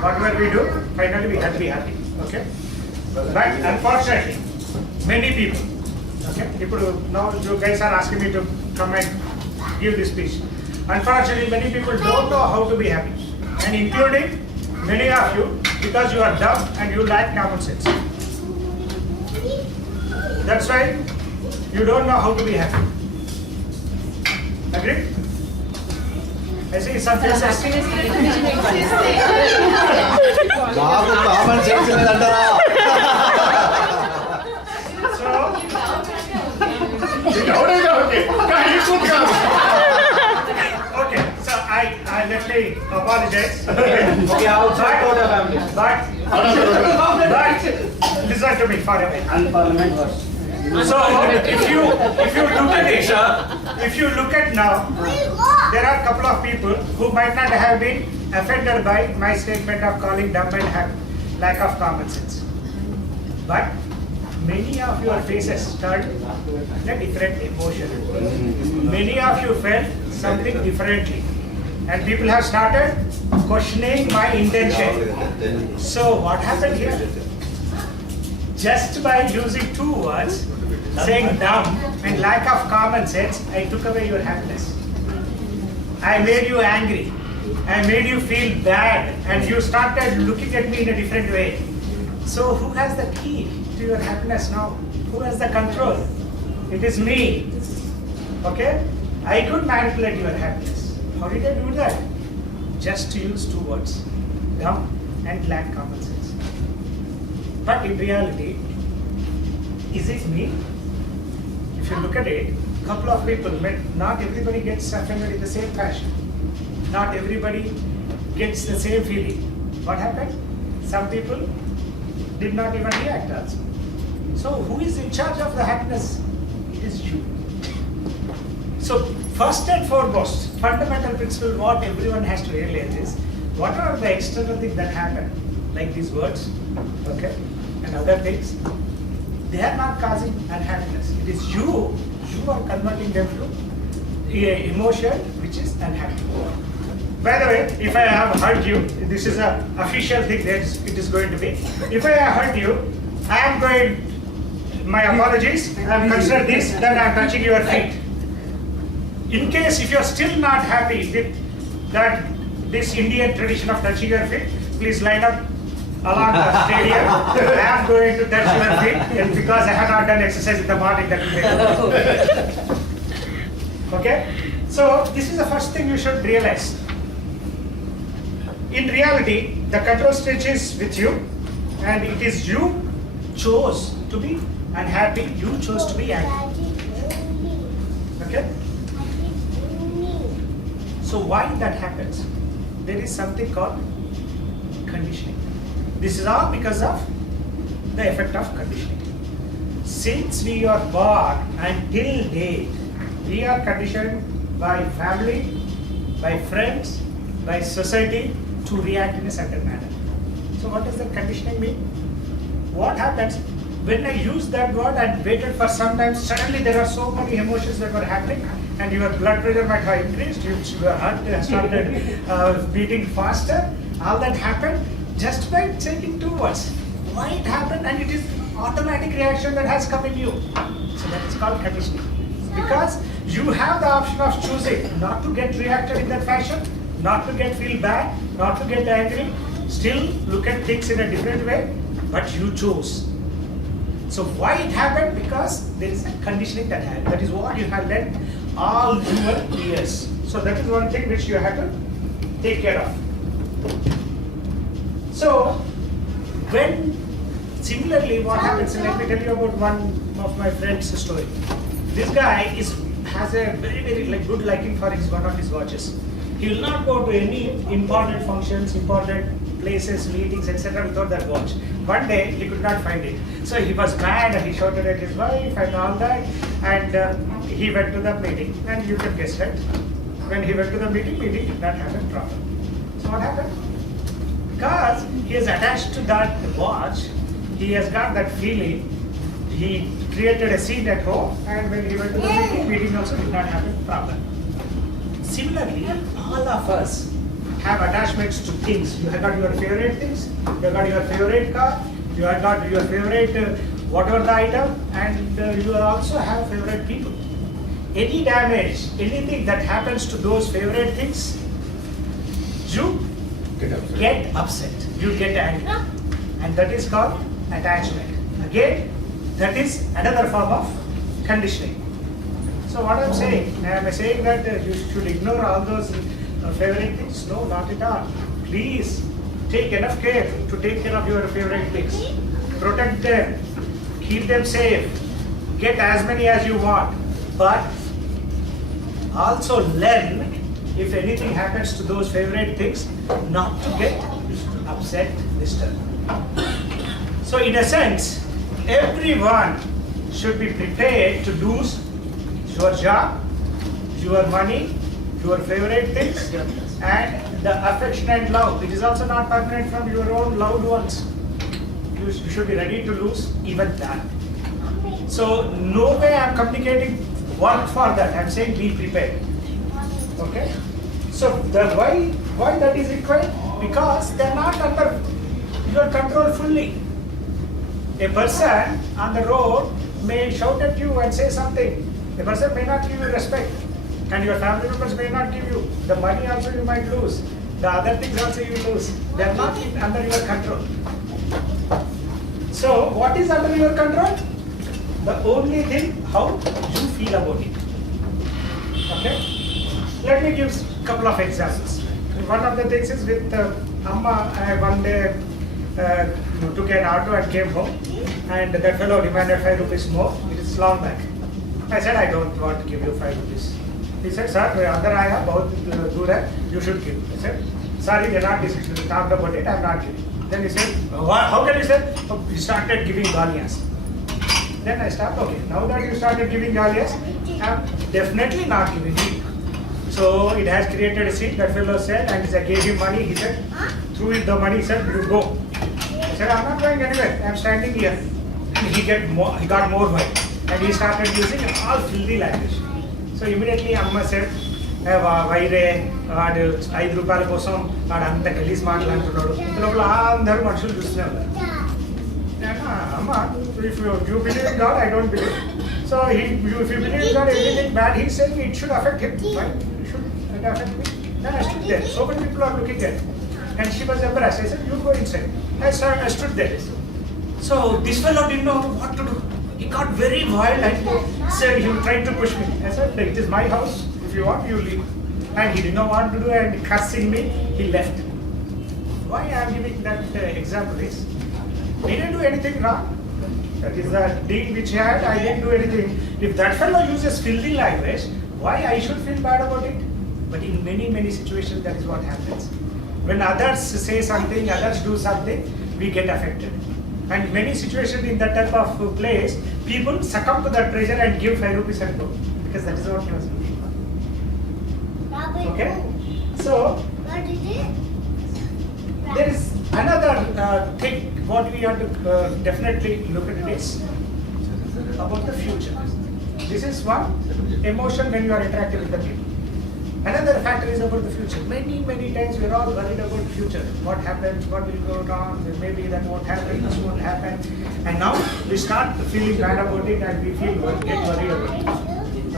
Whatever we do, finally we have to be happy. Okay? But unfortunately, many people, okay, now you guys are asking me to come and give this speech. Unfortunately, many people don't know how to be happy, and including many of you, because you are dumb and you lack common sense. That's why you don't know how to be happy. Agree? I see some faces. Okay, so I let me apologize. Okay, outside Thota family. But listen to me for a minute. Unparliament words. So if you look at now, there are a couple of people who might not have been offended by my statement of calling dumb and have lack of common sense. But many of your faces turned a different emotion. Many of you felt something differently. And people have started questioning my intention. So what happened here? Just by using two words, saying dumb and lack of common sense, I took away your happiness. I made you angry. I made you feel bad, and you started looking at me in a different way. So who has the key to your happiness now? Who has the control? It is me. Okay? I could manipulate your happiness. How did I do that? Just to use two words, dumb and lack common sense. But in reality, is it me? If you look at it, a couple of people, not everybody gets offended in the same fashion. Not everybody gets the same feeling. What happened? Some people did not even react also. So who is in charge of the happiness? It is you. So first and foremost, fundamental principle what everyone has to realize is, what are the external things that happen, like these words, okay, and other things, they are not causing unhappiness. It is you are converting them to emotion which is unhappy. By the way, if I have hurt you, this is an official thing that it is going to be. If I have hurt you, I am going, my apologies, I am consider this, then I am touching your feet. In case if you are still not happy with that, this Indian tradition of touching your feet, please line up along the stadium. I am going to touch your feet, and because I have not done exercise in the morning, that will make it. Okay? So this is the first thing you should realize. In reality, the control stage is with you, and it is you chose to be unhappy, you chose to be angry. Okay? So why that happens? There is something called conditioning. This is all because of the effect of conditioning. Since we are born until date, we are conditioned by family, by friends, by society to react in a certain manner. So what does that conditioning mean? What happens when I use that word and waited for some time, suddenly there are so many emotions that were happening, and your blood pressure might have increased, your heart started beating faster. All that happened just by saying two words. Why it happened? And it is automatic reaction that has come in you. So that is called conditioning. Because you have the option of choosing not to get reacted in that fashion, not to get feel bad, not to get angry, still look at things in a different way, but you chose. So why it happened? Because there is a conditioning that happened. That is what you have learned all your years. So that is one thing which you have to take care of. So when similarly what happens, let me tell you about one of my friend's story. This guy has a very good liking for one of his watches. He will not go to any important functions, important places, meetings, etc. without that watch. One day he could not find it. So he was mad and he shouted at his wife and all that, and he went to the meeting, and you can guess, right? When he went to the meeting did not happen properly. So what happened? Because he is attached to that watch, he has got that feeling, he created a scene at home, and when he went to the meeting also did not happen properly. Similarly, all of us have attachments to things. You have got your favorite things, you have got your favorite car, you have got your favorite whatever the item, and you also have favorite people. Any damage, anything that happens to those favorite things, you get upset, you get angry, and that is called attachment. Again, that is another form of conditioning. So what I'm saying, am I saying that you should ignore all those favorite things? No, not at all. Please take enough care to take care of your favorite things. Protect them, keep them safe, get as many as you want, but also learn, if anything happens to those favorite things, not to get upset, disturbed. So in a sense, everyone should be prepared to lose your job, your money, your favorite things, and the affection and love. It is also not permanent from your own loved ones. You should be ready to lose even that. So no way I'm communicating work for that. I'm saying be prepared. Okay? So the why that is required? Because they're not under your control fully. A person on the road may shout at you and say something. The person may not give you respect, and your family members may not give you. The money also you might lose. The other things also you lose. They are not under your control. So what is under your control? The only thing, how you feel about it. Okay? Let me give a couple of examples. One of the things is with Amma. I one day took an auto and came home, and that fellow demanded 5 rupees more. It is long back. I said, I don't want to give you 5 rupees. He said, sir, other I have both do that, you should give. I said, sorry, we are not talked about it, I am not giving. Then he said, how can you say? Oh, he started giving galiyas. Then I stopped, okay, now that you started giving galiyas, I am definitely not giving you. So it has created a scene. That fellow said, and I gave him money, he said, threw it the money, he said, you go. I said, I'm not going anywhere, I am standing here. And he got more money. And he started using all filthy language. So immediately Amma said, వైరే వాడు 5 రూపాయల కోసం వాడు అంత గలీజ్ మాట్లాడుతున్నాడు. ఇంతలోపల అందరూ మనుషులు చూస్తూనే ఉన్నారు. అమ్మ, if you believe in God, I don't believe. So if you believe in God, everything bad he said, it should affect him. Right? It should affect me. Then I stood there. So many people are looking at me. And she was embarrassed. I said, you go inside. I stood there. So this fellow didn't know what to do. He got very wild and said he tried to push me. I said, it is my house. If you want, you leave. And he did not want to do, and cursing me, he left. Why I am giving that example is, he didn't do anything wrong. That is the deed which he had. I didn't do anything. If that fellow uses filthy language, why I should feel bad about it? But in many situations, that is what happens. When others say something, others do something, we get affected. And many situations in that type of place, people succumb to that pressure and give 5 rupees and go. Because that is what he was looking for. Okay? So, there is another thing, what we have to definitely look at it is about the future. This is one emotion when you are interacting with the people. Another factor is about the future. Many times we are all worried about the future. What happens, what will go wrong, maybe that won't happen, this won't happen. And now we start feeling bad about it and we get worried about it.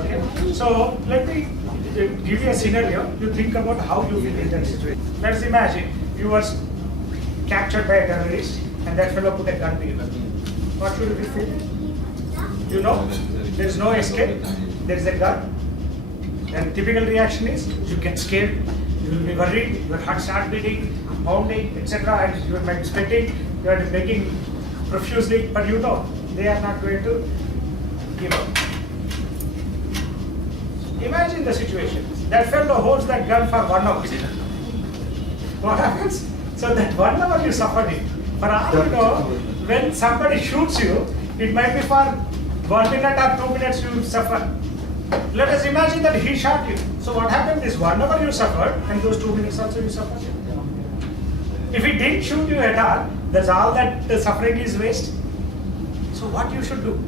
Okay? So let me give you a scenario. You think about how you feel in that situation. Let's imagine you were captured by a terrorist and that fellow put a gun to you. What should you feel? You know, there is no escape, there is a gun. And typical reaction is you get scared, you will be worried, your heart starts beating, pounding, etc. And you might be sweating, you are begging profusely, but you know they are not going to give up. Imagine the situation. That fellow holds that gun for 1 hour. What happens? So that 1 hour you suffered it. For all you know, when somebody shoots you, it might be for 1 minute or 2 minutes you suffer. Let us imagine that he shot you. So what happened is 1 hour you suffered and those 2 minutes also you suffered. If he didn't shoot you at all, that's all that the suffering is waste. So what you should do?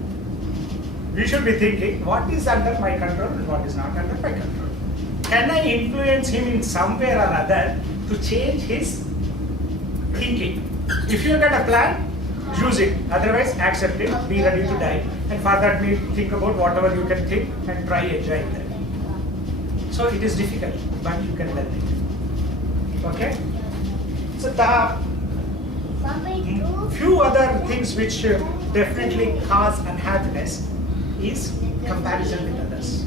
We should be thinking, what is under my control and what is not under my control? Can I influence him in some way or other to change his thinking. If you got a plan, use it. Otherwise, accept it. Be ready to die. And for that, think about whatever you can think and try enjoying that. So it is difficult, but you can learn it. Okay? So the few other things which definitely cause unhappiness is comparison with others.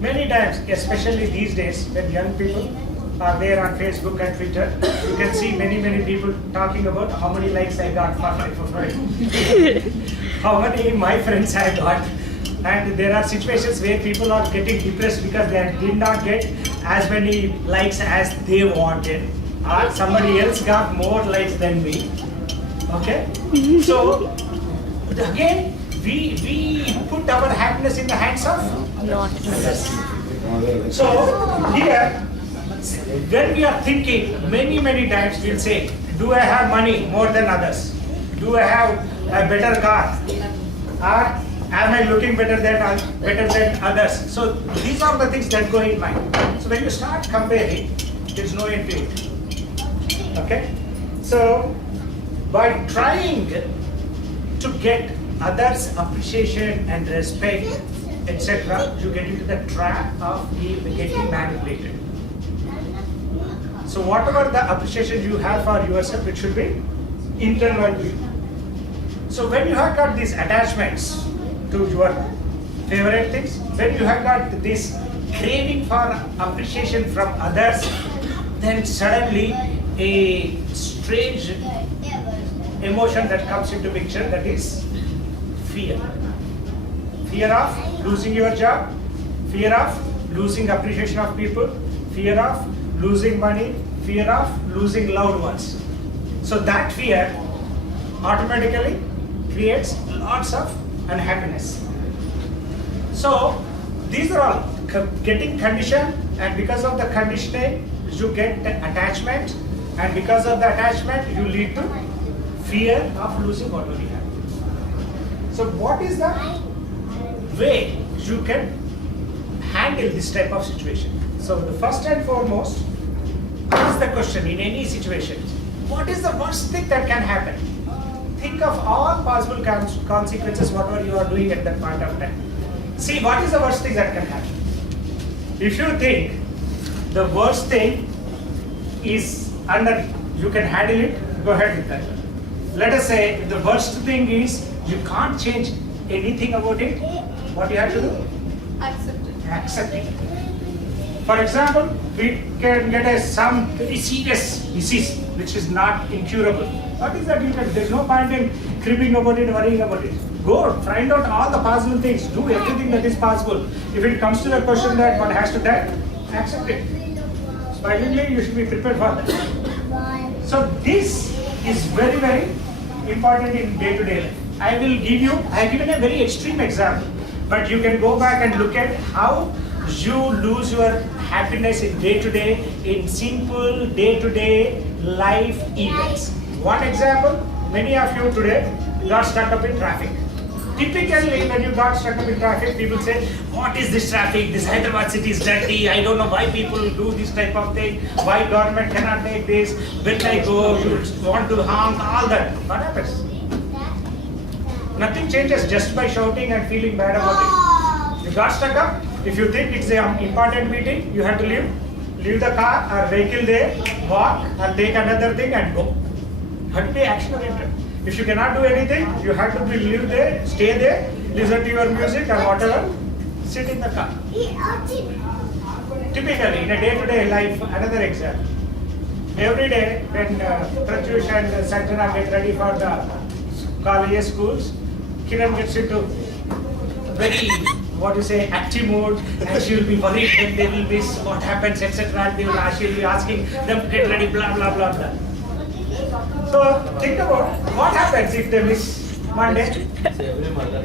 Many times, especially these days, when young people are there on Facebook and Twitter, you can see many people talking about how many likes I got for my profile, how many my friends I got. And there are situations where people are getting depressed because they did not get as many likes as they wanted, or somebody else got more likes than me. Okay? So, again, we put our happiness in the hands of others. So, here, when we are thinking, many times we'll say, do I have money more than others? Do I have a better car? Or am I looking better than others? So these are the things that go in mind. So when you start comparing, there's no end to it. Okay? So by trying to get others' appreciation and respect, etc., you get into the trap of getting manipulated. So whatever the appreciation you have for yourself, it should be internal to you. So when you have got these attachments to your favorite things, when you have got this craving for appreciation from others, then suddenly a strange emotion that comes into picture, that is fear. Fear of losing your job, fear of losing appreciation of people, fear of losing money, fear of losing loved ones. So that fear automatically creates lots of unhappiness. So these are all getting conditioned, and because of the conditioning you get the attachment, and because of the attachment you lead to fear of losing what you have. So what is the way you can handle this type of situation? So the first and foremost, ask the question in any situation, what is the worst thing that can happen? Think of all possible consequences, whatever you are doing at that point of time. See, what is the worst thing that can happen? If you think the worst thing is under, you can handle it, go ahead with that. Let us say the worst thing is you can't change anything about it. What you have to do? Accept it. Accept it. For example, we can get some very serious disease which is not incurable. What is that? There's no point in cribbing about it, worrying about it. Go find out all the possible things. Do everything that is possible. If it comes to the question that one has to die, accept it. Finally, you should be prepared for that. So this is very important in day-to-day life. I have given a very extreme example, but you can go back and look at how you lose your happiness in day-to-day, in simple day-to-day life events. One example, many of you today got stuck up in traffic. Typically, when you got stuck up in traffic, people say, what is this traffic? This Hyderabad city is dirty. I don't know why people do this type of thing. Why government cannot make this? When I go, you want to honk, all that. What happens? Nothing changes just by shouting and feeling bad about it. You got stuck up. If you think it's an important meeting, you have to leave the car or vehicle there, walk or take another thing and go. You have to be action oriented. If you cannot do anything, you have to live there, stay there, listen to your music or whatever, sit in the car. Typically, in a day-to-day life, another example. Every day when Pratyush and Sanjana get ready for the college schools, Kiran gets into very, active mode, and she will be worried when they will miss what happens, etc. She will be asking them to get ready, blah, blah, blah, blah. So think about what happens if they miss one day. Every mother.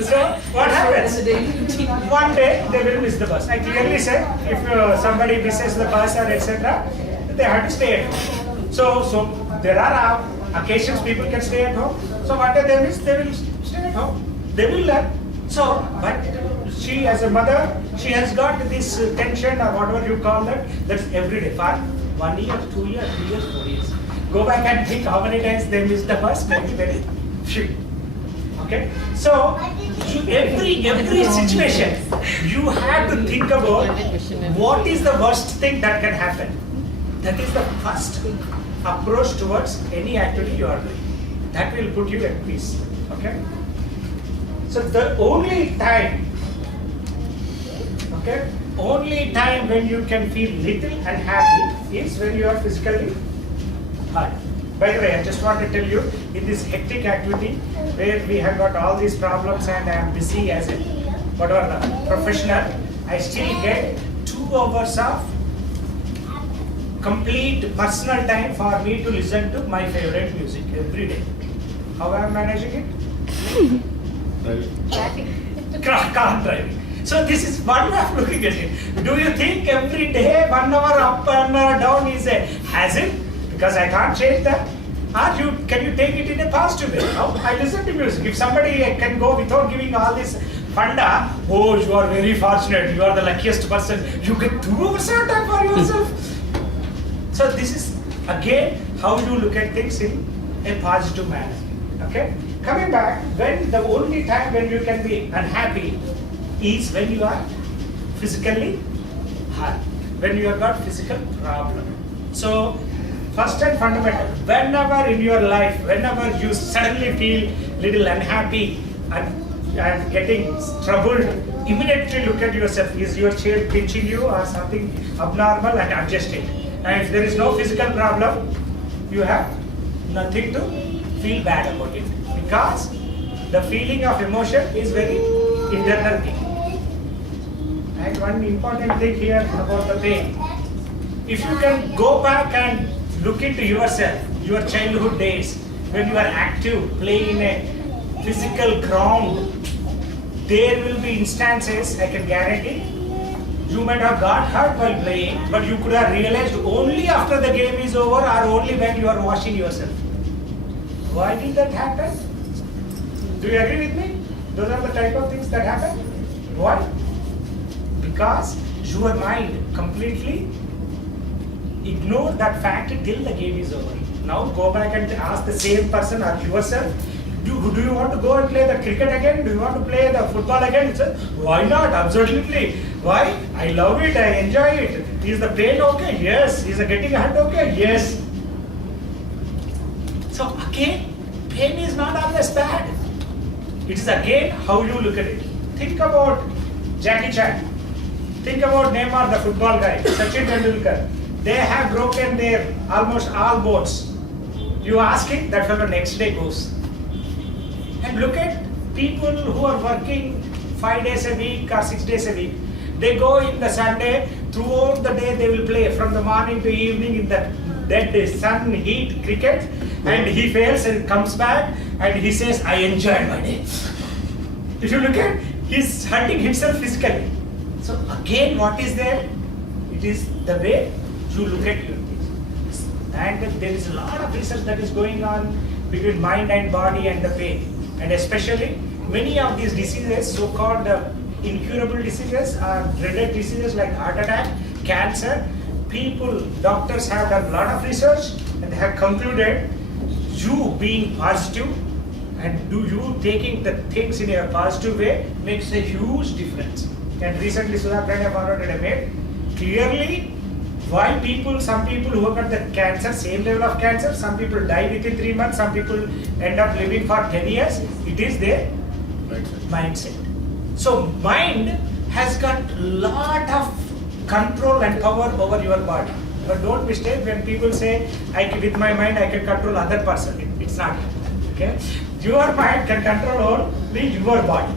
So what happens? One day they will miss the bus. I clearly said if somebody misses the bus or etc., they have to stay at home. So there are occasions people can stay at home. So what they miss, they will stay at home. They will learn. So, but she as a mother, she has got this tension or whatever you call that, that's every day for 1 year, 2 years, 3 years, 4 years. Go back and think how many times they missed the bus, maybe very few. Okay? So every situation, you have to think about what is the worst thing that can happen. That is the first approach towards any activity you are doing. That will put you at peace. Okay? So the only time when you can feel little and happy is when you are physically hurt. By the way, I just want to tell you, in this hectic activity where we have got all these problems and I am busy as a whatever professional, I still get 2 hours of complete personal time for me to listen to my favorite music every day. How I am managing it? Car driving. So this is one way of looking at it. Do you think every day 1 hour up and down is a hazard? Because I can't change that. Or can you take it in a positive way? Now, I listen to music. If somebody can go without giving all this funda, oh, you are very fortunate. You are the luckiest person. You get 2 hours of time for yourself. So this is again how you look at things in a positive manner. Okay? Coming back, when the only time when you can be unhappy is when you are physically hurt, when you have got physical problem. So first and fundamental, whenever in your life, whenever you suddenly feel little unhappy and getting troubled, immediately look at yourself. Is your chair pinching you or something abnormal, and adjust it. And if there is no physical problem, you have nothing to feel bad about it. Because the feeling of emotion is very internal thing. And one important thing here about the pain. If you can go back and look into yourself, your childhood days, when you are active, playing in a physical ground, there will be instances, I can guarantee, you might have got hurt while playing, but you could have realized only after the game is over or only when you are washing yourself. Why did that happen? Do you agree with me? Those are the type of things that happen. Why? Because your mind completely ignored that fact till the game is over. Now go back and ask the same person or yourself, do you want to go and play the cricket again? Do you want to play the football again? It's why not? Absolutely. Why? I love it. I enjoy it. Is the pain okay? Yes. Is the getting hurt okay? Yes. So again, pain is not always bad. It is again how you look at it. Think about Jackie Chan. Think about Neymar, the football guy, Sachin Tendulkar. They have broken their almost all bones. You ask him, that fellow next day goes. And look at people who are working 5 days a week or 6 days a week. They go in the Sunday, throughout the day they will play from the morning to evening in the dead sun, heat, cricket, and he fails and comes back and he says, I enjoyed my day. If you look at, he's hurting himself physically. So again, what is there? It is the way you look at your things. And there is a lot of research that is going on between mind and body and the pain. And especially many of these diseases, so-called incurable diseases or dreaded diseases like heart attack, cancer, doctors have done a lot of research and they have concluded you being positive and you taking the things in a positive way makes a huge difference. And recently Sudha Pranya forwarded a mail. Clearly, why some people who have got the cancer, same level of cancer, some people die within 3 months, some people end up living for 10 years, it is their mindset. So mind has got lot of control and power over your body. But don't mistake when people say, with my mind I can control other person. It's not. Okay? Your mind can control only your body.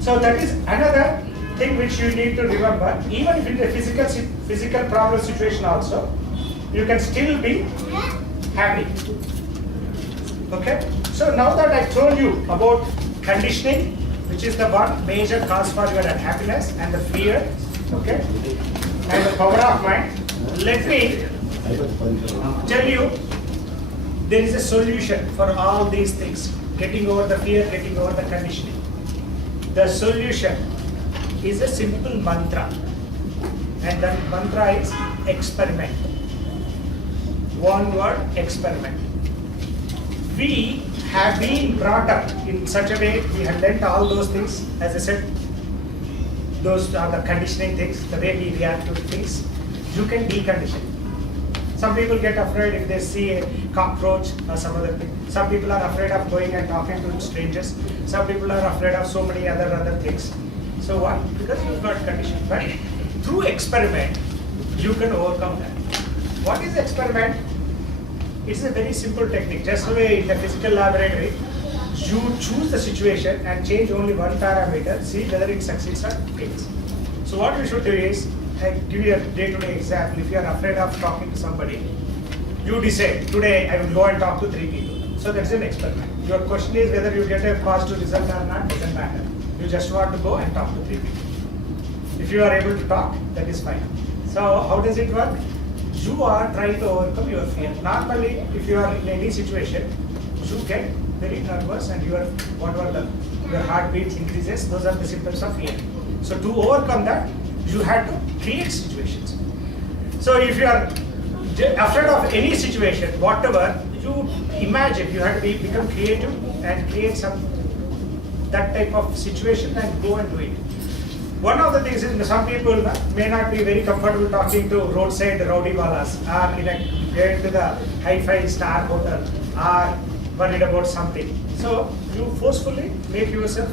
So that is another thing which you need to remember. Even if it's a physical problem situation also, you can still be happy. Okay? So now that I told you about conditioning, which is the one major cause for your unhappiness and the fear, okay, and the power of mind, let me tell you there is a solution for all these things. Getting over the fear, getting over the conditioning. The solution is a simple mantra, and that mantra is experiment. One word, experiment. We have been brought up in such a way, we have learnt all those things, as I said, those are the conditioning things, the way we react to things. You can decondition. Some people get afraid if they see a cockroach or some other thing. Some people are afraid of going and talking to strangers. Some people are afraid of so many other things. So why? Because you've got conditioned. But through experiment, you can overcome that. What is experiment? It's a very simple technique. Just the way in the physical laboratory, you choose the situation and change only one parameter, see whether it succeeds or fails. So what you should do is, I give you a day-to-day example. If you are afraid of talking to somebody, you decide, today I will go and talk to 3 people. So that's an experiment. Your question is whether you get a positive result or not, doesn't matter. You just want to go and talk to 3 people. If you are able to talk, that is fine. So how does it work? You are trying to overcome your fear. Normally, if you are in any situation, you get very nervous and your heartbeat increases. Those are the symptoms of fear. So to overcome that, you have to create situations. So if you are afraid of any situation, whatever, you imagine, you have to become creative and create that type of situation and go and do it. One of the things is some people may not be very comfortable talking to roadside rowdy wallas or going to the high-fi star hotel or worried about something. So you forcefully make yourself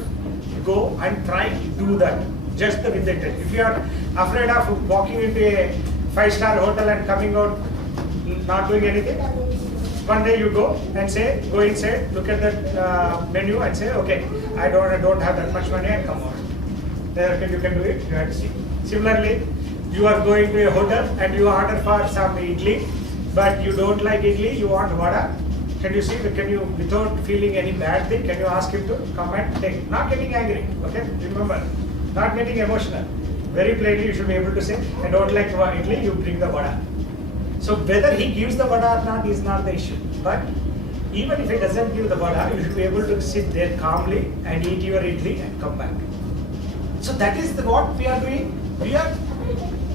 go and try to do that. Just with the intent. If you are afraid of walking into a 5-star hotel and coming out not doing anything, one day you go and say, go inside, look at that menu and say, okay, I don't have that much money and come out. There you can do it, you have to see. Similarly, you are going to a hotel and you order for some idli, but you don't like idli, you want vada. Can you see, without feeling any bad thing, can you ask him to come and take? Not getting angry, okay? Remember, not getting emotional. Very plainly you should be able to say, I don't like idli, you bring the vada. So whether he gives the vada or not is not the issue. But even if he doesn't give the vada, you should be able to sit there calmly and eat your idli and come back. So that is what we are doing. We are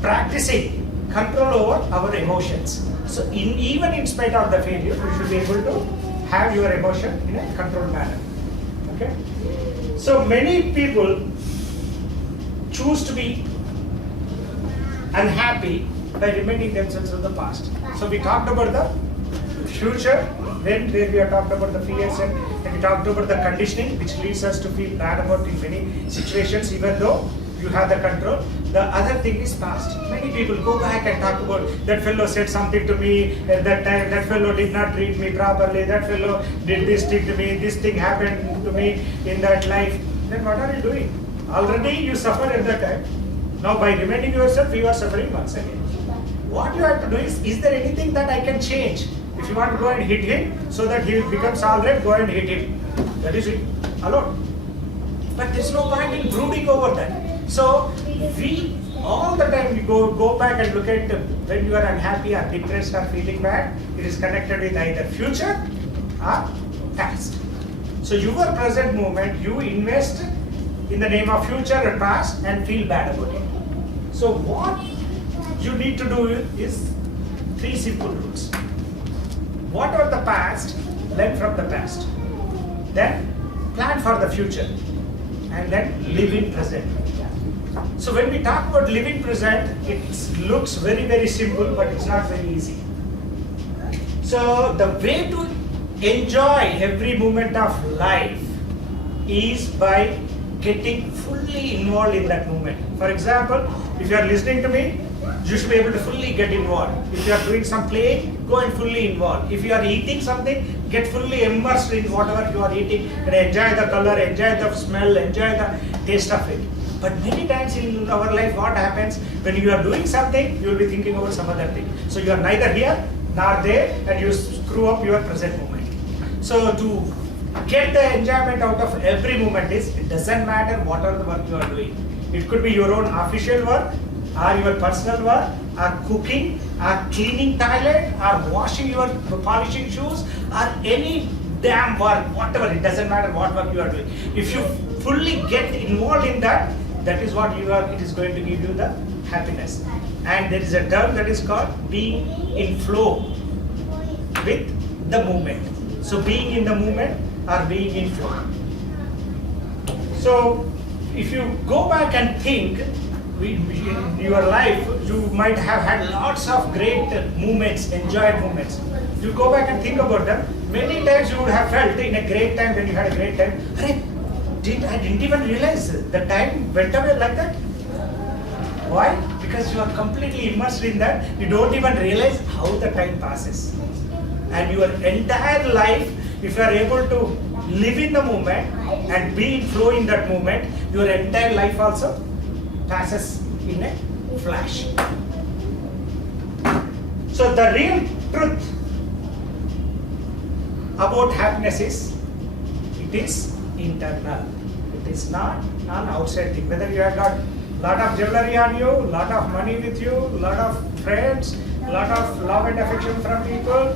practicing control over our emotions. So even in spite of the failure, you should be able to have your emotion in a controlled manner. Okay? So many people choose to be unhappy by reminding themselves of the past. So we talked about the future, where we have talked about the fears and we talked about the conditioning, which leads us to feel bad about in many situations, even though you have the control. The other thing is past. Many people go back and talk about that fellow said something to me at that time, that fellow did not treat me properly, that fellow did this thing to me, this thing happened to me in that life. Then what are you doing? Already you suffered at that time. Now by reminding yourself, you are suffering once again. What you have to do is there anything that I can change? If you want to go and hit him so that he becomes alright, go and hit him. That is it, alone. But there is no point in brooding over that. So we all the time we go back and look at when you are unhappy or depressed or feeling bad, it is connected with either future or past. So your present moment, you invest in the name of future and past and feel bad about it. So what you need to do is 3 simple rules. Whatever the past, learn from the past. Then plan for the future. And then live in present. So when we talk about living present, it looks very, very simple, but it's not very easy. So the way to enjoy every moment of life is by getting fully involved in that moment. For example, if you are listening to me, you should be able to fully get involved. If you are doing some play, go and fully involved. If you are eating something, get fully immersed in whatever you are eating and enjoy the color, enjoy the smell, enjoy the taste of it. But many times in our life, what happens, when you are doing something, you will be thinking about some other thing. So you are neither here nor there and you screw up your present moment. So to get the enjoyment out of every moment is, it doesn't matter what are the work you are doing. It could be your own official work, or your personal work, or cooking, or cleaning toilet, or washing your polishing shoes, or any damn work, whatever, it doesn't matter what work you are doing. If you fully get involved in that, that is what you are, it is going to give you the happiness. And there is a term that is called being in flow with the movement. So being in the movement or being in flow. So if you go back and think, in your life, you might have had lots of great moments, enjoyed moments. You go back and think about them. Many times you would have felt in a great time when you had a great time, I didn't even realize the time went away like that. Why? Because you are completely immersed in that. You don't even realize how the time passes. And your entire life, if you are able to live in the moment and be in flow in that moment, your entire life also passes in a flash. So the real truth about happiness is, it is internal. It is not an outside thing. Whether you have got lot of jewelry on you, lot of money with you, lot of friends, lot of love and affection from people,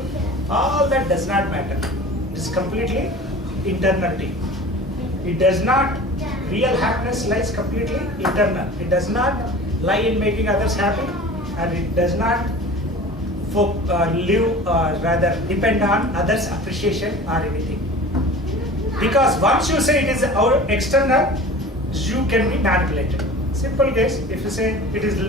all that does not matter. It is completely internal thing. It does not, real happiness lies completely internal. It does not lie in making others happy, and it does not rather depend on others' appreciation or anything. Because once you say it is our external, you can be manipulated. Simple case, if you say it is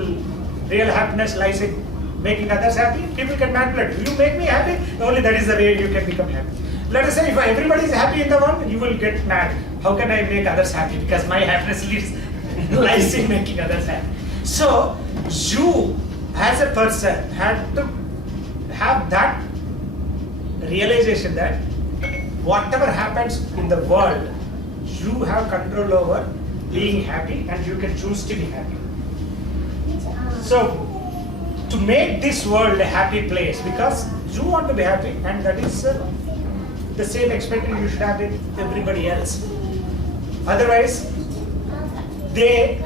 real happiness lies in making others happy, people can manipulate you. You make me happy, only that is the way you can become happy. Let us say if everybody is happy in the world, you will get mad. How can I make others happy? Because my happiness lies in making others happy. So you as a person had to have that realization that whatever happens in the world, you have control over being happy and you can choose to be happy. So to make this world a happy place, because you want to be happy, and that is the same expectation you should have with everybody else. Otherwise, they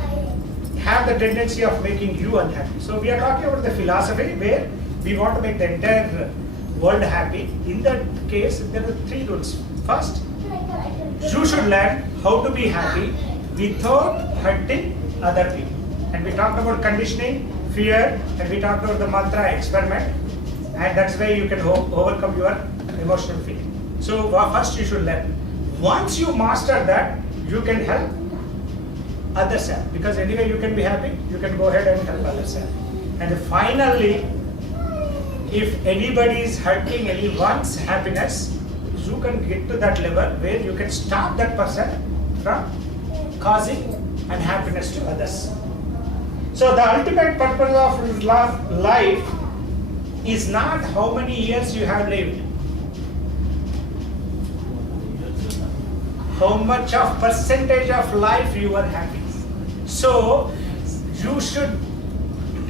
have the tendency of making you unhappy. So we are talking about the philosophy where we want to make the entire world happy. In that case, there are 3 rules. First, you should learn how to be happy without hurting other people. And we talked about conditioning, fear, and we talked about the mantra experiment, and that's why you can overcome your emotional feeling. So first you should learn. Once you master that, you can help others out. Because anyway you can be happy, you can go ahead and help others out. And finally, if anybody is hurting anyone's happiness, you can get to that level where you can stop that person from causing unhappiness to others. So the ultimate purpose of life is not how many years you have lived, how much of percentage of life you are happy. So you should,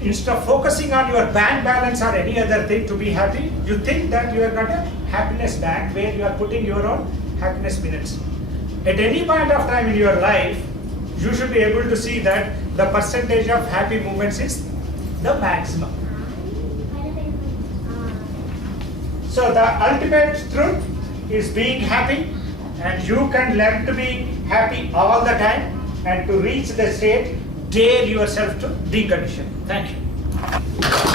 instead of focusing on your bank balance or any other thing to be happy, you think that you have got a happiness bank where you are putting your own happiness minutes. At any point of time in your life, you should be able to see that the percentage of happy moments is the maximum. So the ultimate truth is being happy, and you can learn to be happy all the time, and to reach the state, dare yourself to decondition. Thank you.